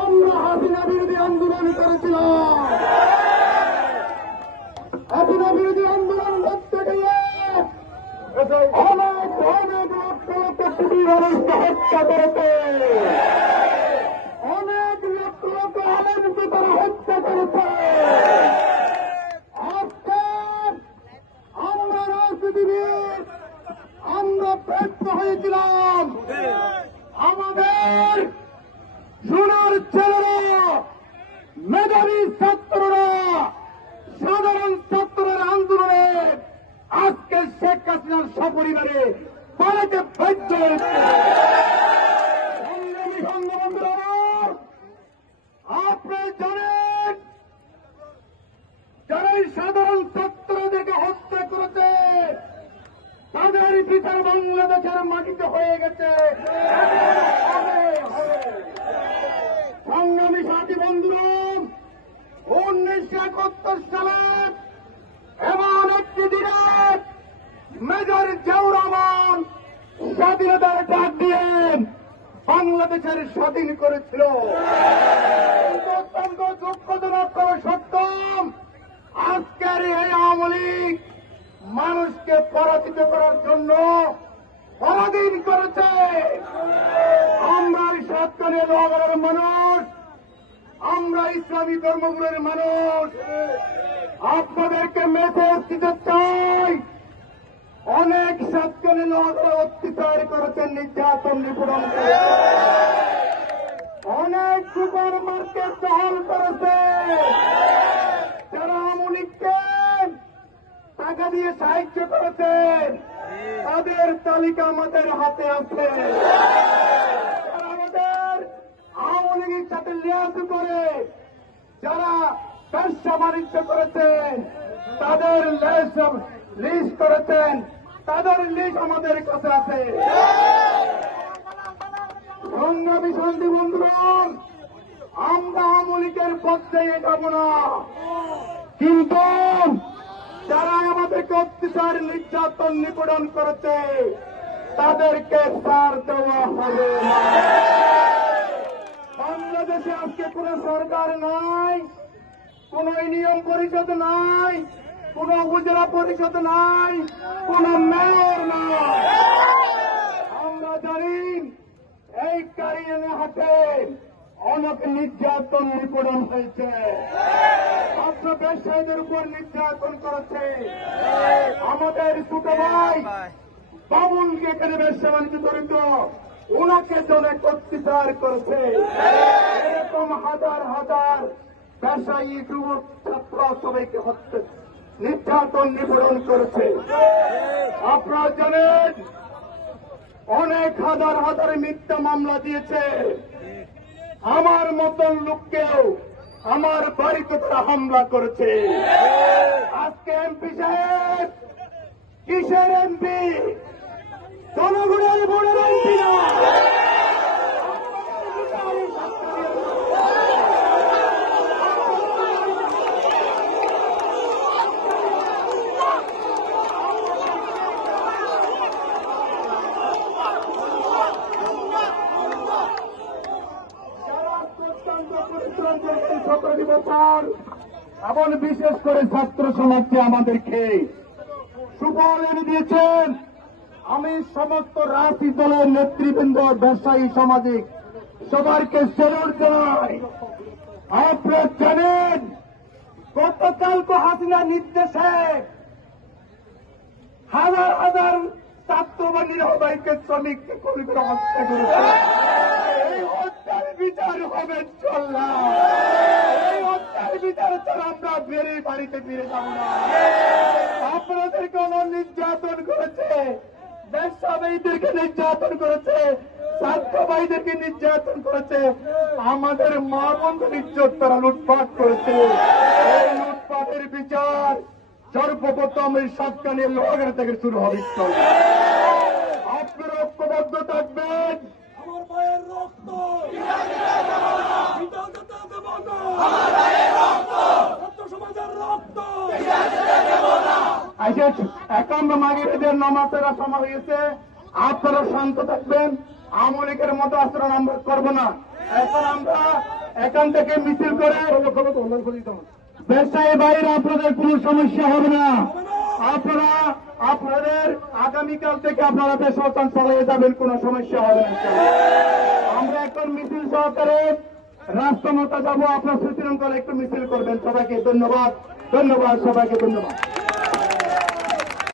আমরা হাসিনা বিরোধী আন্দোলন করেছিলাম। হাসিনা বিরোধী আন্দোলন করতে গিয়ে অনেক অনেক লক্ষ লক্ষ কোটি মানুষকে হত্যা করেছে, অনেক লক্ষ লক্ষ আলেমকে তারা হত্যা করেছে। আজকে আমরা রাজনীতিবিদ, আমরা ব্যর্থ হয়েছিলাম। আমাদের সোনার ছেলেরা, মেধাবী ছাত্ররা, সাধারণ ছাত্রের আন্দোলনে আজকে শেখ হাসিনার সপরিবারে পালাতে বাধ্য হয়েছে। আপনি জানেন যারা সাধারণ ছাত্রদেরকে হত্যা করেছে তাদের বিচার বাংলাদেশের মাটিতে হয়ে গেছে। সংগ্রামী সাথী বন্ধুরা, 1971 সালে এমন একটি দিনে মেজর জিয়াউর রহমান স্বাধীনতার ডাক দিয়ে বাংলাদেশের স্বাধীন করেছিল। অত্যন্ত দুঃখজনক সত্যম, আজকের এই আওয়ামী লীগ মানুষকে পরাজিত করার জন্য পরাধীন করেছে। আমরা সাতকানের লোহাগড়ার মানুষ, আমরা ইসলামী ধর্মগুলোর মানুষ, আপনাদেরকে মেসেজ দিতে চাই। অনেক সাতকানে লোহাগড়া অত্যাচার করেছেন, নির্যাতন নিপীড়ন করেছেন, অনেক সুপার মার্কেট দখল করেছে। যারা আওয়ামী লীগকে টাকা দিয়ে সাহায্য করেছেন তাদের তালিকা আমাদের হাতে আছে। আমাদের আওয়ামী লীগের সাথে লিয়াজ করে যারা ব্যবসা বাণিজ্য করেছেন তাদের লিস্ট করেছেন, তাদের লিস্ট আমাদের কাছে আছে। সংগ্রামী শান্তি বন্ধুরা, আমরা আওয়ামী লীগের পথে এগাব না, কিন্তু যারা আমাদেরকে অত্যাচার নির্যাতন নিপীড়ন করেছে তাদেরকে ছাড় দেওয়া হবে না। বাংলাদেশে আজকে কোন সরকার নাই, কোন ইউনিয়ন পরিষদ নাই, কোন উপজেলা পরিষদ নাই, কোন মেয়র নাই। আমরা জানি এই কারিয়ানা হাটে অনেক নির্যাতন নিপীড়ন হয়েছে, ছাত্র ব্যবসায়ীদের উপর নির্যাতন করেছে। আমাদের ছোট ভাই বাবুলকে এখানে ব্যবসা বাণিজ্য জড়িত, ওনাকে অনেক অত্যাচার করেছে। এরকম হাজার হাজার ব্যবসায়ী, যুবক, ছাত্র সবাইকে হত্যা নির্যাতন নিপীড়ন করেছে। আপনারা জানেন অনেক হাজার হাজার মিথ্যা মামলা দিয়েছে। আমার মতন লোককেও আমার বাড়িতে তারা হামলা করেছে। আজকে এমপি সাহেব কিসের এমপি? জনগণের ভোটের এমপি না। এবং বিশেষ করে ছাত্র সমাজকে আমাদেরকে সুফল এনে দিয়েছেন। আমি সমস্ত রাজনীতি দলের নেতৃবৃন্দ, ব্যবসায়ী, সামাজিক সবাইকে স্যালুট জানাই। আপনারা জানেন গতকালকে হাসিনার নির্দেশে হাজার হাজার ছাত্রবাদীর সবাইকে শ্রমিককে গুলি করে হত্যা করেছে। এই হত্যার বিচার হবে চলনা, এই হত্যার বিচার ছাড়া আমরা বাড়িতে ফিরে যাব না। আপনাদেরকে অনেক নির্যাতন করেছে, ব্যবসায়ীদেরকে নির্যাতন করেছে, ছাত্র ভাইদেরকে নির্যাতন করেছে, আমাদের মা বন্ধুর ইজ্জত তারা লুটপাট করেছে। এই লুটপাটের বিচার সর্বপ্রথম এই সাতকানিয়া লোহাগাড়া থেকে শুরু হবে। আপনারা ঐক্যবদ্ধ থাকবেন। আমার ভাইয়ের রক্ত ছাত্র সমাজের রক্ত এখন মাগরিবের নামাজেরা সময় হয়েছে, আপনারা শান্ত থাকবেন। আওয়ামী লীগের মতো আচরণ আমরা করবো না। এখন আমরা এখান থেকে মিছিল করে ব্যবসায়ী বাইরে আপনাদের কোনো সমস্যা হবে না। আপনারা আপনাদের আগামীকাল থেকে আপনারা বেসরকার চালিয়ে যাবেন, কোনো সমস্যা হবে না। আমরা এখন মিছিল সহকারে রাষ্ট্রমতা যাবো। আপনার সুশৃঙ্খলা একটু মিছিল করবেন। সবাইকে ধন্যবাদ, ধন্যবাদ, সবাইকে ধন্যবাদ।